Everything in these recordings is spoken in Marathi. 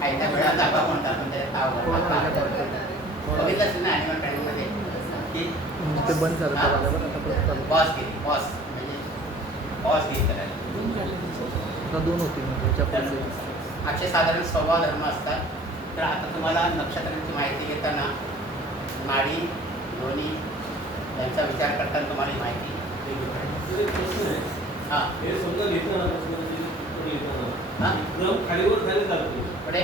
काही त्या वेळा जागा म्हणतात पण त्याला ताव बघितलंच ना ॲनिमल ट्रेनिंगमध्ये की ते बंद झालं आता परत बॉस गेली बॉस म्हणजे बॉस गेली करायला आता 2 होती म्हणजे त्याच्या असे साधारण 16 धर्म असतात. तर आता तुम्हाला नक्षत्रांची माहिती घेताना नाडी दोन्ही यांचा विचार करताना तुम्हाला ही माहिती हां हे समजा लिहिताना हां क्रम खालीवर खाली चालतो पुढे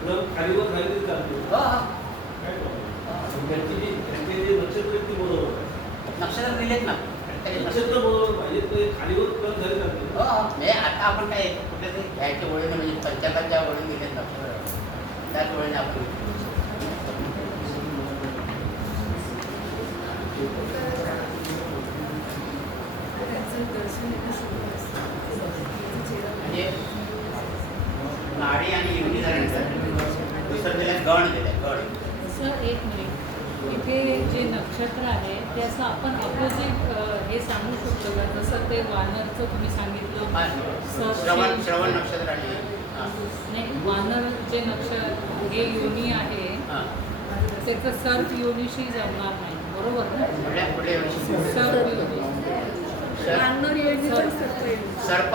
क्रम खालीवर खाली चालतो हो हो काय प्रॉब्लेम त्यांचे जे नक्षत्र ती बरोबर आहे नक्षत्र दिलेत ना नक्षत्र बरोबर पाहिजे ते खालीवर क्रम खाली चालतो हो हो म्हणजे आता आपण काय कुठेतरी घ्यायच्या ओळीने म्हणजे पंचांगाच्या ओळीने दिलेत नक्षत्र त्याच ओळीने आपण म्हणजे नाडी आणि योनी झाल्यानंतर दुसरं दिलं गण दिलं गण सर एक मिनिट इथे जे नक्षत्र आहे ते असं आपण अपोजिट हे सांगू शकतो का जसं ते वानरचं तुम्ही सांगितलं श्रवण नक्षत्र आणि नाही वानर जे नक्षत्र हे योनी आहे त्याचं सर्प योनीशी जमणार नाही बरोबर ना पुढल्या वर्षी सर्प योनी सर्प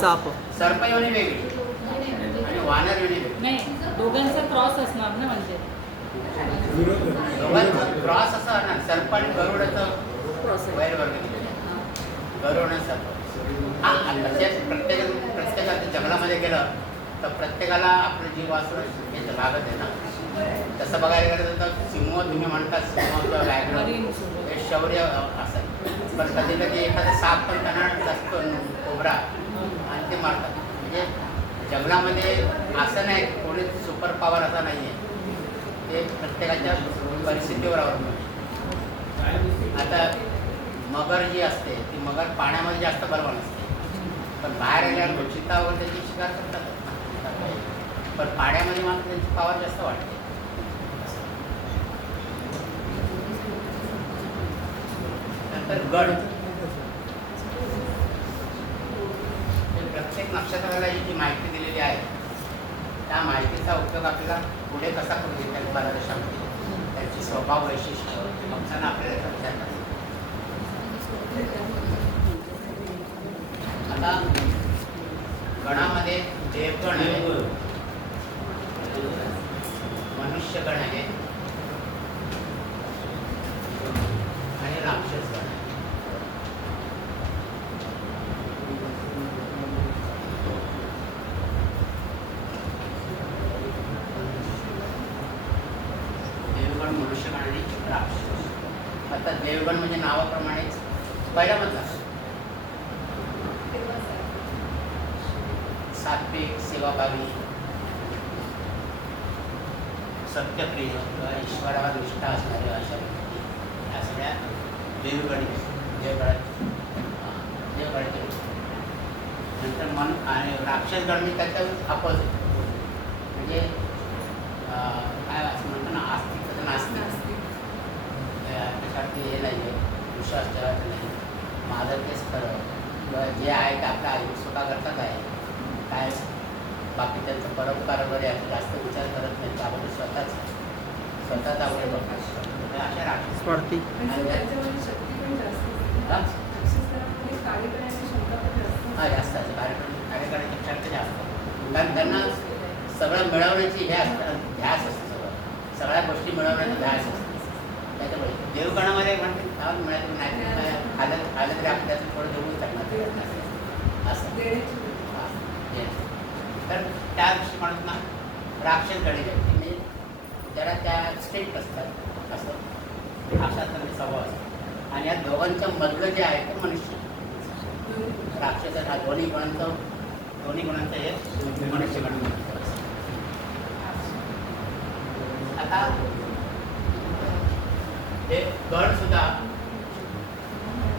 साप सर्प योनी वेगळी आणि वानर योनी वेगळी नाही दोघांचा क्रॉस असणार ना म्हणजे दोघांचं क्रॉस असं असणार सर्प आणि गरुडाचं वैरवर्ग गरुड आणि सर्प हां तसेच प्रत्येकाच्या जंगलामध्ये गेलं तर प्रत्येकाला आपलं जीव वाचवणं हे लागत आहे ना तसं बघायला गेलं तर सिंह तुम्ही म्हणता सिंह किंवा व्याघ्र हे शौर्य असं पण कधी कधी एखादा साप पण त्यांना जास्त कोबरा आणि ते मारतात म्हणजे जंगलामध्ये असं नाही कोणी सुपर पॉवर असा नाही आहे ते प्रत्येकाच्या परिस्थितीवर अवलंबून आता मगर जी असते ती मगर पाण्यामध्ये जास्त बलवान असते पण बाहेर आल्यावर चित्ता वगैरे त्याची शिकार करतात पण पाण्यामध्ये मात्र त्यांची पॉवर जास्त वाटते नंतर गड प्रत्येक नक्षत्राला जी माहिती दिलेली आहे त्या माहितीचा उपयोग आपल्याला पुढे कसा करू येईल मार्गदर्शनामध्ये त्यांची स्वभाव वैशिष्ट्य फंक्शन आपल्याला लक्षात आता गणामध्ये देवगण आहे मनुष्यगण आहे आणि राक्षस गण आहे देवगण मनुष्यगण आणि राक्षस आता देवगण म्हणजे नावाप्रमाणेच पहिला मधला सात्विक सेवाभावी सत्यप्रिय किंवा ईश्वरावर निष्ठा असणारे अशा व्यक्ती या सगळ्या देवगणी देवगणाचे नंतर मन आणि राक्षसगण मी त्याच्या अपोजिट म्हणजे काय असं म्हणतो ना आस्तिक नास्तिक त्याच्यावरती हे नाही आहे विश्वास ठेवायचा नाही माझं तेच खरं किंवा जे आहे ते आपलं आयुष्य स्वतः करतात आहे काय बाकी त्यांचं परोपकार वगैरे असं जास्त विचार करत नाही त्याबद्दल स्वतःच आवडे बघणार अशा राक्षस स्वार्थी हां जास्त असतं कार्य करण्याची क्षमता जास्त कारण त्यांना सगळं मिळवण्याची हे असतं ध्यास असतं सगळ्या गोष्टी मिळवण्याचा ध्यास असतो त्याच्यामुळे देवगणामध्ये म्हणते खाऊन मिळायचं नाही आलं तरी आपल्याला थोडं देऊन टाकणार असं तर त्या दृष्टिकोनातून राक्षसगणी व्यक्ती म्हणजे जरा त्या स्ट्रिक्ट असतात असं अशा त्यांचे स्वभाव असतात आणि या दोघांच्या मधलं जे आहे ते मनुष्य राक्षसाच्या दोन्ही गुणांचं हे मनुष्यगण आता हे गण सुद्धा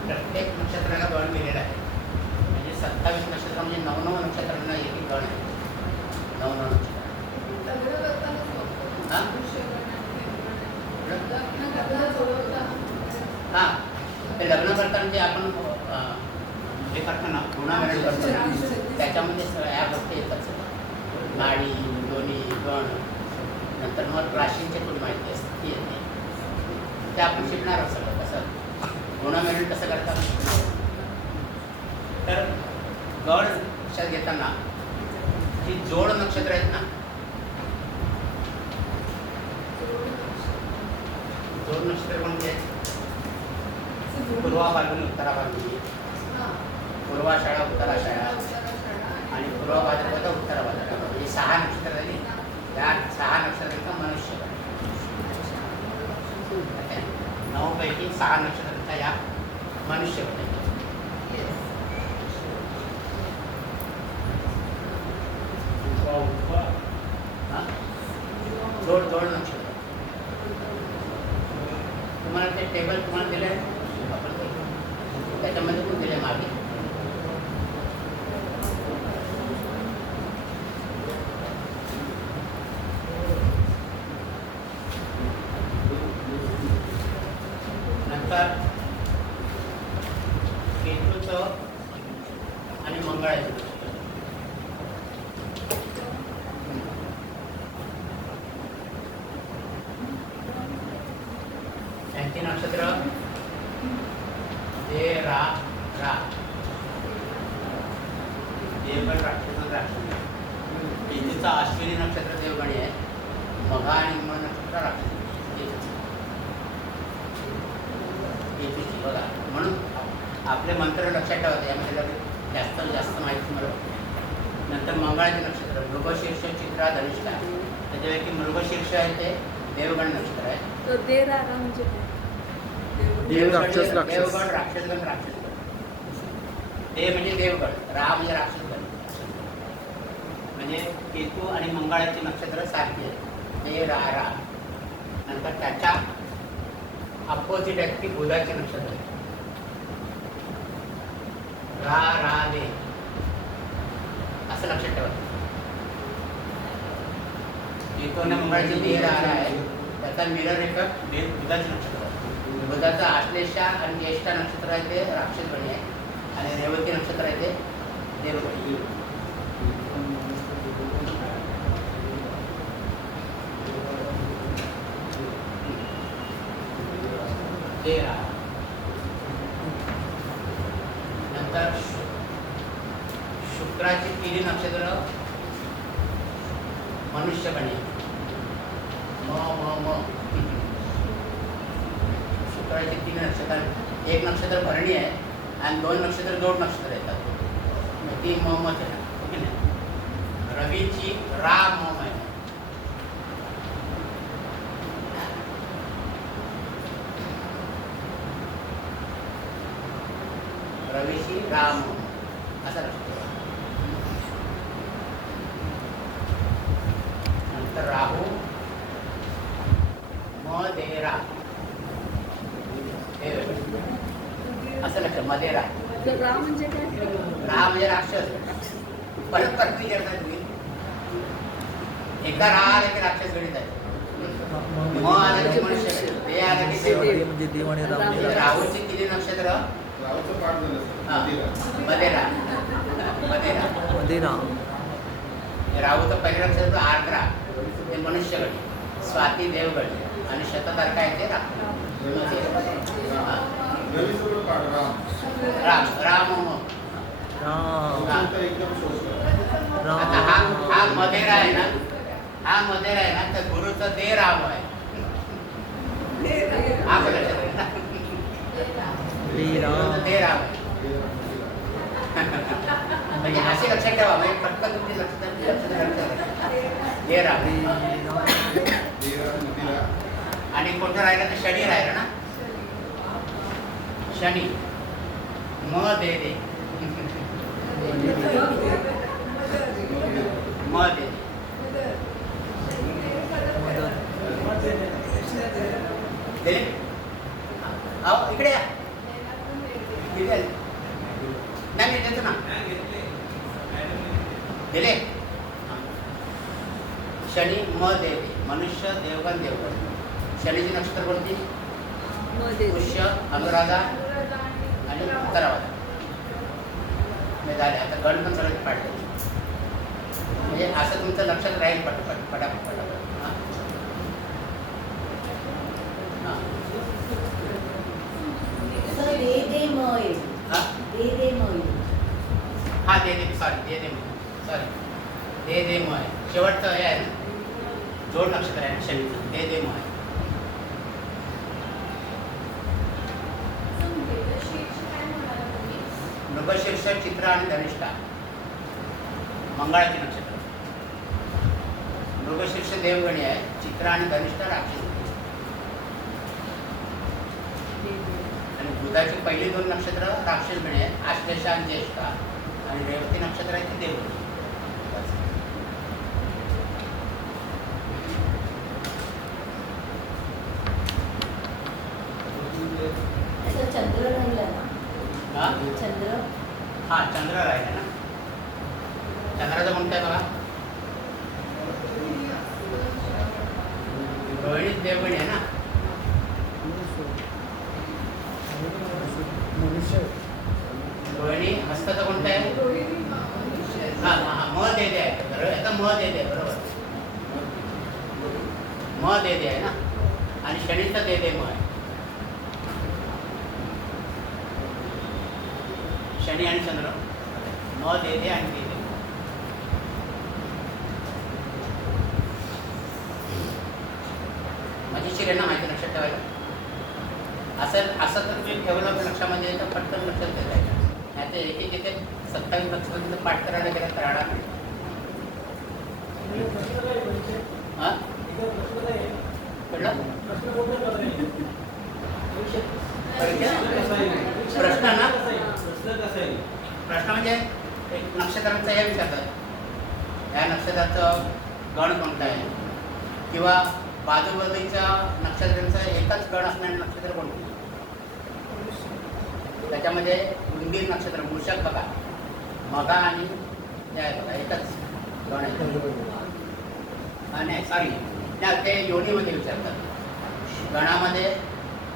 प्रत्येक नक्षत्राला गण दिलेला आहे म्हणजे 27 नक्षत्र म्हणजे 9 नक्षत्रांना एक गण आहे 9 नक्षत्र हां ते लग्न करताना जे आपण हे करतो ना गुणावरण करतो त्याच्यामध्ये सगळ्या ह्या गोष्टी येतात नाडी दोन्ही गण, नंतर मग राशींची थोडी माहिती असते ती येते. ते आपण शिकणार आहोत सगळं कसं गुणमिळून कसं करता आपण शिकणार आहोत. तर गड लक्षात घेताना जी जोड नक्षत्र आहेत ना, जोड नक्षत्र कोणते आहेत? पूर्वा फाल्गुनी उत्तरा फाल्गुनी, पूर्वाषाढा उत्तराषाढा आणि पूर्व भाद्रपद उत्तर भाद्रपद, म्हणजे 6 नक्षत्र झाली. त्या 6 नक्षत्रांचा मनुष्य 9 पैकी 6 नक्षत्रांचा या मनुष्य जोड जोड नक्षत्र. तुम्हाला ते टेबल तुम्हाला दिलं आहे आपण त्याच्यामध्ये पण दिले मागे. नंतर केतूचं आणि मंगळाचं यांची नक्षत्र दे रा रा देवगण राक्षस राक्षस. केतूचा अश्विनी नक्षत्र देवगणी आहे, मघा आणि मंगळ नक्षत्र राक्षस. केतूची बघा, म्हणून आपले मंत्र लक्षात ठेवते यामध्ये जास्त जास्त माहिती मिळवते. नंतर मंगळाचे नक्षत्र मृगशीर्ष, चित्रा, धनिष्ठा. त्याच्यापैकी मृगशीर्ष आहे ते देवगण नक्षत्र आहे. तो दे रारा म्हणजे काय? देव राक्षस राक्षस. देवगण राक्षसगण राक्षसगण. देव म्हणजे देवगण, रा म्हणजे राक्षसगण. म्हणजे केतू आणि मंगळाची नक्षत्र सारखी आहे, दे रा रा. नंतर त्याच्या अपोजिट आहे ती बुधाची नक्षत्र आहे, रा रा दे, असं लक्षात ठेवा. केतू आणि मंगळाची दे रा रा आहे, त्याचा मिरर इफेक्ट बुधाची नक्षत्र आहे. बुधाचा आश्लेषा आणि ज्येष्ठा नक्षत्र आहे ते राक्षसगणी आहे, आणि रेवती नक्षत्र आहे ते देवगणी. नंतर शुक्राची तिन्ही नक्षत्र मनुष्यगणी. म म म शुक्राची 3 नक्षत्र, एक नक्षत्र भरणी आहे आणि 2 नक्षत्र जोड नक्षत्र येतात. ती म म आहे. रवीची रा म आहे. रवीची राम असं लक्षात ठेवा. नंतर राहू मदेरा असं लक्षात. मदेरा तर रा म्हणजे काय? रा म्हणजे राक्षस. परत परत विचारता तुम्ही, एकदा रा आला की राक्षस गणित आहे, म आला की मनुष्य गणित, ते आला की देव. देव म्हणजे देव आणि राम म्हणजे राक्षस. राहूची किती नक्षत्र? मदेरा. मदेरा मदेरा. राहूचं पहिलं नक्षत्र आर्द्रा, ते मनुष्यगणी. स्वाती देवगणी आणि शततारका आहे ते राम. राम राम आता हा मदेरा आहे ना, हा मदेरा आहे ना, तर गुरुचं दे राम आहे. हा पण लक्षात आहे ना, गुरुचं दे राम आहे. म्हणजे असे लक्षात ठेवा, म्हणजे पटकन तुमची लक्षात दे राम. आणि कोणतं राहिलं तर शनी राहिलं ना, शनी म दे दे, म दे दे. दिले? आओ इकडे या. दिले? नाही मी देतो ना. दिले? शनी म दे दे, मनुष्य देवगण देवगण. शनीची नक्षत्र कोणती? पुष्य, अनुराधा आणि उत्तरावाधा. झाले आता गण पण सगळे पाडले. म्हणजे असं तुमचं लक्षात राहील पटापट पटापट पटापट. हां हां सर दे दे मय हां दे दे मय हां दे दे सॉरी दे दे मग शेवटचं हे आहे ना जोड नक्षत्र आहे ना शनीचं दे दे मग मृगशीर्ष चित्र आणि धनिष्ठा मंगळाचे नक्षत्र. मृगशीर्ष देवगणी आहे, चित्र आणि धनिष्ठा राक्षस. आणि बुधाची पहिली 2 नक्षत्र राक्षस गणी आहेत, आश्लेषा आणि ज्येष्ठा. आणि रेवती नक्षत्र आहे ते देवगणी. असं चंद्र राहिला ना हां चंद्र हां चंद्र राहिला ना. चंद्राचं कोणतं आहे बघा रोहिणी देवगणी आहे ना. रोहिणी हस्ताचं कोणतं आहे हां हां म दे दे आहे बरोबर. आता म दे दे बरोबर म दे दे आहे ना. आणि शनीचं दे दे म आहे. शनी आणि चंद्र म दे दे आणि दे दे. मजेशीर आहे ना माहिती लक्षात ठेवायला. असं तर तुम्ही ठेवलं लक्षामध्ये तर पटकन लक्षात देत आहे. नाही तर एक एक 27 लक्षामध्ये पाठ करायला गेला तर राहणार नाही. हां कळलं प्रश्न ना. प्रश्न म्हणजे एक नक्षत्रांचं हे विचारतात या नक्षत्राचं गण कोणतं आहे किंवा बाजूबाजूच्या नक्षत्रांचं एकच गण असणारे नक्षत्र कोणते. त्याच्यामध्ये उंदीर नक्षत्र मूषक बघा मगा आणि हे आहे बघा एकच गण आहे. आणि सॉरी ते योनीमध्ये विचारतात गणामध्ये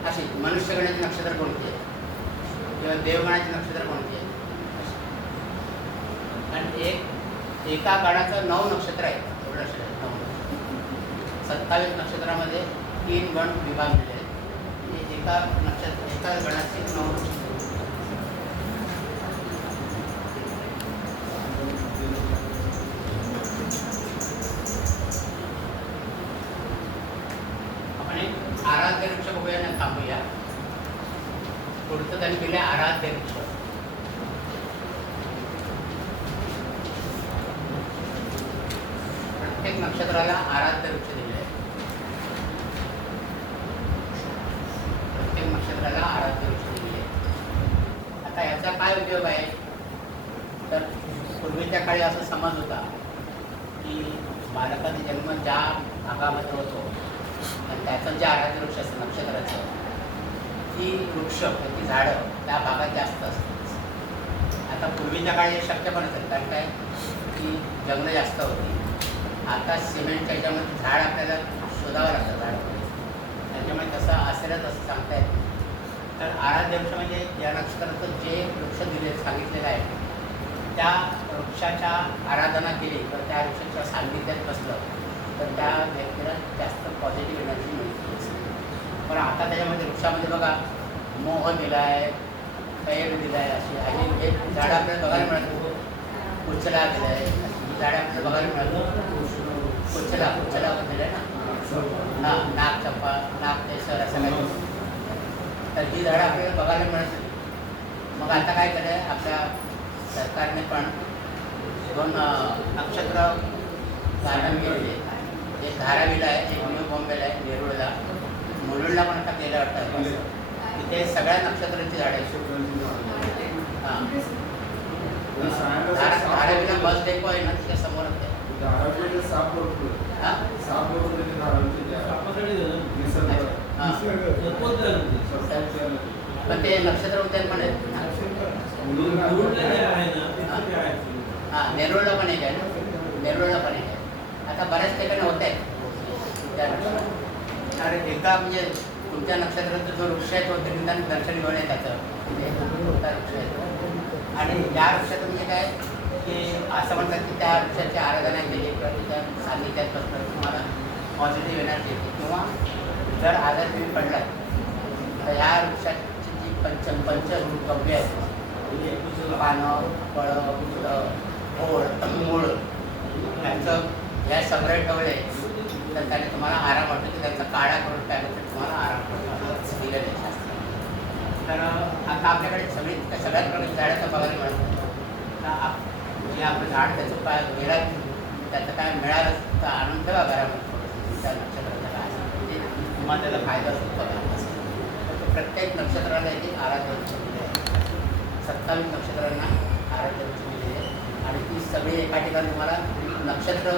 अशी मनुष्यगणाचे नक्षत्र कोणते किंवा देवगणाचे नक्षत्र कोणते. आणि एका गणाचं 9 नक्षत्र आहे एवढं लक्षात 9. 27 नक्षत्रामध्ये 3 गण विभागलेले आहेत. एका गणाचे 9 नक्षत्र. आपण एक आराध्य वृक्ष बघूया ना थांबूया. पुढचं त्यांनी केलं आराध्य वृक्ष. प्रत्येक नक्षत्राला आराध्य वृक्ष दिले आहे. प्रत्येक नक्षत्राला आराध्य वृक्ष दिले आहे. आता याचा काय उपयोग आहे तर पूर्वीच्या काळी असा समज होता की बालकाचा जन्म ज्या भागामध्ये होतो आणि त्याचं जे आराध्य वृक्ष असतं नक्षत्राचं ती वृक्ष ती झाडं त्या भागात जास्त असतात. आता पूर्वीच्या काळी हे शक्य पण असेल कारण काय की जंगलं जास्त होती. आता सिमेंटच्या ह्याच्यामध्ये झाड आपल्याला शोधावं लागतं झाड त्याच्यामुळे तसं असेलच असं सांगता येत. तर आराध्य वृक्ष म्हणजे या नक्षत्राचं जे वृक्ष दिले सांगितलेलं आहे त्या वृक्षाच्या आराधना केली तर त्या वृक्षाच्या सान्निध्यात बसलं तर त्या व्यक्तीला जास्त पॉझिटिव्ह एनर्जी मिळते. पण आता त्याच्यामध्ये वृक्षामध्ये बघा मोह दिला आहे तैर दिला आहे अशी आणि हे झाडं आपल्याला बघायला मिळतं. कुचला दिला आहे ही झाडं आपल्याला बघायला मिळतं. कुचला दिलं आहे ना नागचंपा नागकेसर असं काही तर ही झाडं आपल्याला बघायला मिळत नाही. मग आता काय केलं आहे आपल्या सरकारने पण 2 नक्षत्र धारण केलेले. एक धारावीला आहे एक न्यू बॉम्बेला आहे नेरूळला. मुलुंडला पण आता गेलं वाटतं तिथे सगळ्या नक्षत्रांची झाडं आहेत. हां धारावीला बस डेपो आहे ना तिच्या समोरच आहे. पण ते नक्षत्र उद्यान पण आहेत हां नेरूळला पण एक आहे ना नेरूळला पण एक आहे. आता बऱ्याच ठिकाणी होत आहेत त्या नक्षत्रात. अरे एका म्हणजे तुमच्या नक्षत्राचा जो वृक्ष आहे तो निदान दर्शन घेऊन आहे त्याचं मोठा वृक्ष आहे. आणि या वृक्षाचं म्हणजे काय की असं म्हणतात की त्या वृक्षाची आराधना केली किंवा तिच्या सान्निध्यात बसलं तुम्हाला पॉझिटिव्ह एनर्जी येते किंवा जर आजार तुम्ही पडलात तर ह्या वृक्षाची जी पंचगव्य आहेत पानं फळं फुलं खोड मूळ यांचं ह्या संग्रह ठेवले तर त्याने तुम्हाला आराम वाटतो की त्यांचा काळा करून त्यानंतर तुम्हाला आराम वाटतो असं दिलेलं आहे शास्त्रात. तर आता आपल्याकडे सगळ्यात प्रमाणे झाडाचं बघायला मिळतं तर जे आपलं झाड त्याचं गेला त्याचं काय मिळालं तर आणून ठेवा घरामध्ये त्या नक्षत्राचा काय असं म्हणजे तुम्हाला त्याला फायदा असतो बघा असं. प्रत्येक नक्षत्राला एक आराधना दिली आहे. 27 नक्षत्रांना आराधना दिली आहे आणि ती सगळी एका ठिकाणी तुम्हाला नक्षत्र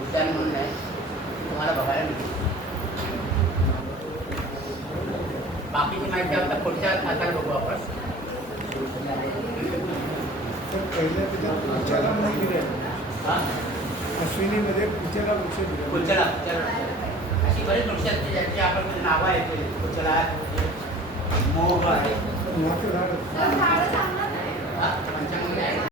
उद्यान म्हणून आहे तुम्हाला बघायला मिळते. बाकीची माहिती आपल्या पुढच्या तासाला बघू आपण. पहिल्या त्याच्यात पुढच्याला नाही दिले हां अश्विनीमध्ये पुढच्याला वृक्ष दिले कुचला अशी बरीच वृक्ष आहेत की ज्यांची आपण म्हणजे नावं ऐकली. कुचला मोग आहे मोठं झाड पंचांग